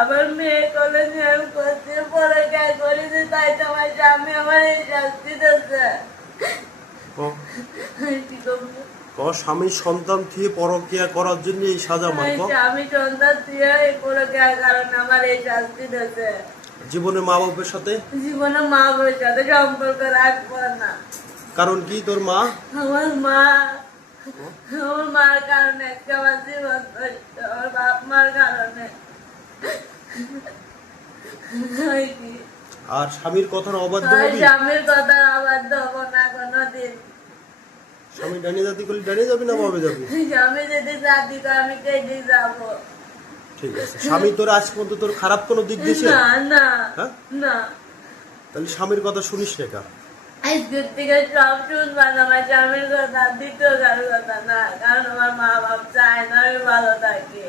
আমার মেয়ে কলেজে করতে পড়াশোনা করেছে, তাই তো আমার স্বামী আমার এই শাস্তি দিচ্ছে। স্বামীর সন্তান থেকে পরকিয়া করার জন্য এই সাজা মারব? স্বামী সন্তান দিয়ে এই পরকিয়ার কারণে আমার এই শাস্তি দিচ্ছে। জীবনে মা বাবার সাথে সম্পর্ক রাখবো না। কারণ কি তোর মা? আমার মার কারণে আমার জীবন নষ্ট, আমার বাপ মার কারণে। আর স্বামীর কথার অবাধ্য হবি? স্বামীর কথার অবাধ্য হবো না কোনোদিন। স্বামী ডানে জাতি করলে ডানে যাবি না বামে যাবি? স্বামী যদি জাতি করে আমি কেটে যাবো। ঠিক আছে। স্বামী তোর আজ পর্যন্ত তোর খারাপ কোনো দিক দিয়েছে? না। তাহলে স্বামীর কথা শুনিস না কেন? আজকের থেকে সব শুনবা না, আমার স্বামীর কথা, দ্বিতীয় কারোর কথা না। কারণ আমার মা বাপ চায় না আমি ভালো থাকি।